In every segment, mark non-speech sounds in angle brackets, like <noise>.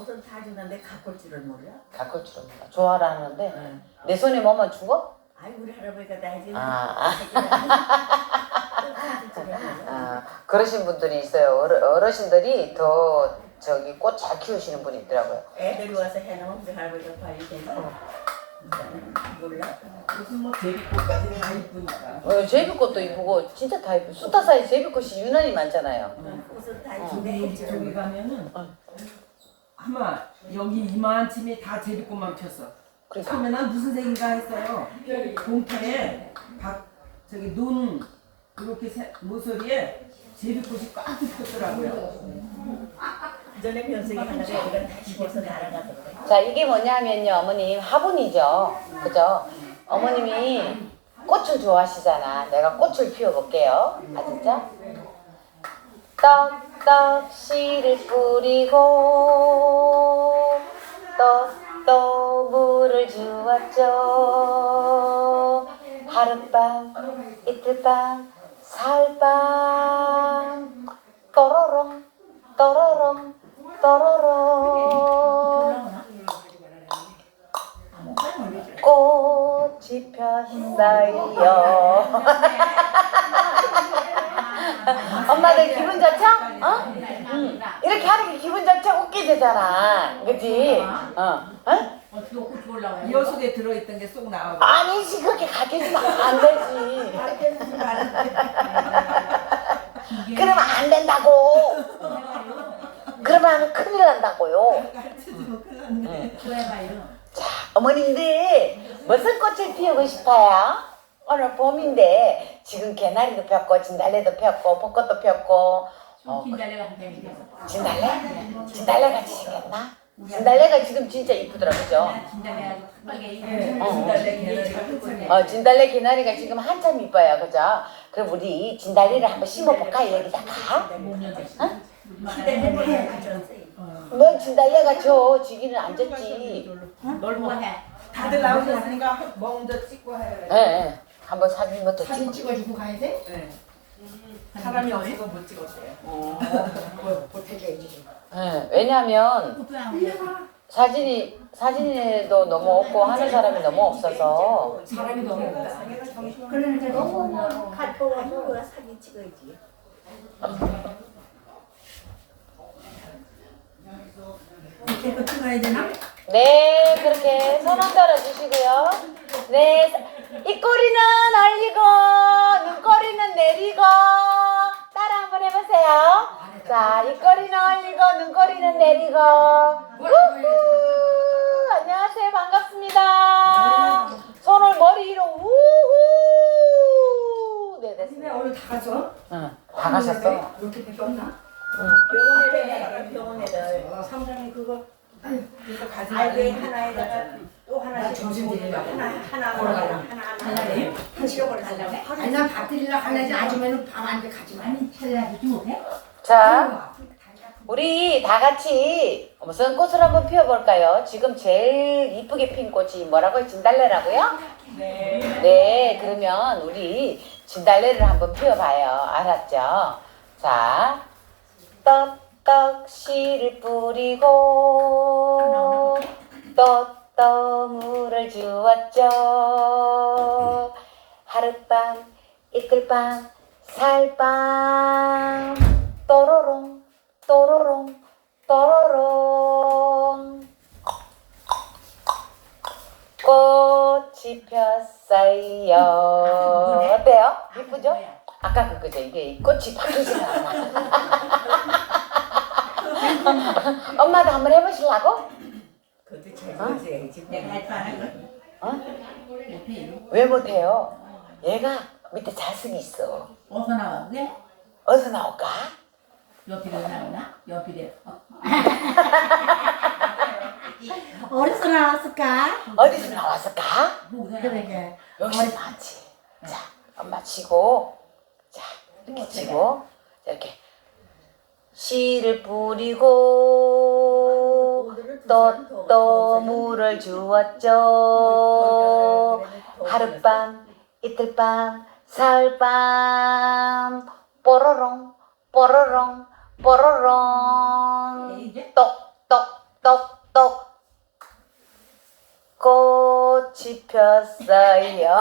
꽃은 다 주는데 가꿀 줄은 몰라. 가꿀 줄은 몰라. 좋아라는데 내 손에 뭐만 죽어? 아이 우리 할아버지가 다 해주는. 아, 아. 아, 그러신 분들이 있어요. 어르, 어르 신들이 더 저기 꽃 잘 키우시는 분이 있더라고요. 애들이 와서 해놓으면 우리 할아버지가 관리 되서. 몰라. 무슨 뭐 제비꽃까지 다 이쁘니까. 어, 제비꽃도 이쁘고 진짜 다 이쁘고 수타 사이 제비꽃이 유난히 많잖아요. 꽃은 다 근데 주는데 이 저기 가면은 어. 아마 여기 이만침이 다 제비꽃만 폈어. 그러니까 처음에 난 무슨 색인가 했어요. 봉태에 박 저기 눈 이렇게 새- 모서리에 제비꽃이 꽉 폈더라고요. 전에 면색이 하나가 이건 다 집어서 날아가더라고. 자 이게 뭐냐면요 어머님 화분이죠. 그죠? 어머님이 꽃을 좋아하시잖아. 내가 꽃을 피워볼게요. 아시죠? 떡떡 씨를 뿌리고 떡떡 물을 주었죠. 하룻밤 이틀밤 사흘밤 또로롱 또로롱 또로롱 꽃이 폈어요. <laughs> 엄마들 기분 좋죠? 어? 응. 이렇게 하는 게 기분 좋죠? 웃게 되잖아. 그치? 어? 어? 어떻게 옷 올라와요? 이 속에 들어있던 게 쏙 나와. 아니지, 그렇게 가르치면 안 되지. 그러면 안 된다고. 그러면 큰일 난다고요. 가르쳐주면 큰일 났네. 또 해봐요. 자, 어머님들 무슨 꽃을 피우고 싶어요? 오늘 봄인데 지금 개나리도 폈고 진달래도 폈고 벚꽃도 폈고 어, 김달래가 한 개미 돼서. 진달래? 진달래 같이 생겼나? 진달래가 지금 진짜 이쁘더라 그죠? 빨개 네, 어. 진달래 개나리가 한참 어, 진달래 개나리가 지금 한참 이뻐요 그죠? 그럼 우리 진달래를 한번 심어볼까 여기다가? 뭐 진달래가 저 지기는 안 졌지 놀고 해. 다들 나오셨으니까 먼저 찍고 해야 예, 예. 한번 사진부터 사진 찍고 찍어주고 가야 돼? 네. 사람이 없어서 못 찍었대요. 예, 왜냐면 꽃도 사진이 사진에도 너무 없고 하는 사람이 너무 없어서. 사람이 너무 없다. 그러니까 너무 가까워서 사진 찍어야지. 이거 찍어야 되나? 네 그렇게 손 흔들어 주시고요. 네 입꼬리는 올리고. 눈꼬리는 내리고 따라 한번 해보세요. 자 입꼬리는 올리고 눈꼬리는 내리고. 우후! 안녕하세요. 반갑습니다. 손을 머리 위로 우후! 네 됐습니다. 오늘 다 가서 응, 다 가셨어. 이렇게 됐었나? 병원에다 병원에다 사무장님 그거 이거 가지 알베 말고. 하나에다가 또 나 드리려고. 하나 하나 걸어가려고. 하나 하나 하나 한 시간 달라고 아니 난밥 드리려 할래지 아줌마는 밥안돼 가지 마. 찰나도 못해? 자 우리 다 같이 무슨 꽃을 한번 피워볼까요? 지금 제일 이쁘게 핀 꽃이 뭐라고요? 진달래라고요? 네. 네, 그러면 우리 진달래를 한번 피워봐요. 알았죠? 자, 떡떡 씨를 뿌리고 떡 떡 물을 주었죠. 하룻밤, 이틀밤, 살밤, 또로롱, 또로롱, 또로롱. 꽃이 폈어요. 어때요? 이쁘죠? 아까 그거죠. 이게 꽃이 바뀌지 않아. <laughs> 엄마도 한번 해보시려고? 어? 못해요. 왜 못해요? 얘가 밑에 자석이 있어. 어디서 나와? 그게? 어디서 나올까? 옆이래 나오나? 옆이래. 어, <laughs> 어디서 나왔을까? 어디서 나왔을까? 그러게. 역시 많지. 자, 엄마 치고, 자, 이렇게 치고, 자, 이렇게. 씨를 뿌리고, 또, 또 물을 주었죠. 하룻밤, 이틀밤, 사흘밤, 뽀로롱, 뽀로롱, 뽀로롱. 똑, 똑, 똑, 똑똑 꽃이 폈어요.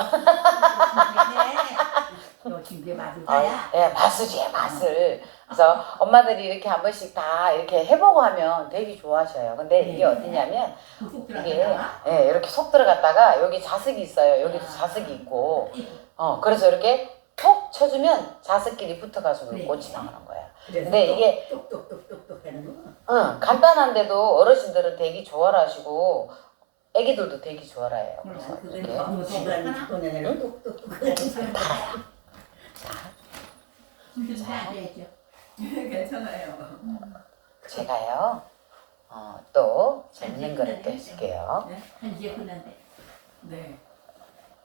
너 지금 맞을 아, 거야. 예, 맛술이에요, 맛술. 그래서 엄마들이 이렇게 한 번씩 다 이렇게 해보고 하면 되게 좋아하셔요. 근데 이게 네. 어디냐면 푹 이게 예, 이렇게 속 들어갔다가 여기 자석이 있어요. 여기도 자석이 있고, 어 그래서 이렇게 톡 쳐주면 자석끼리 붙어가지고 네. 꽃이 나오는 거예요. 근데 이게 똑똑똑똑똑 하는 거. 응, 간단한데도 어르신들은 되게 좋아하시고 애기들도 되게 좋아해요. 그래서 이렇게 너무 시간 보내는 똑똑똑 하는 거. 힘들지 않아야죠. <laughs> 괜찮아요. 제가요, 어, 또 재밌는 거를 또 해줄게요. 네? 한 시에 끝난대. 네.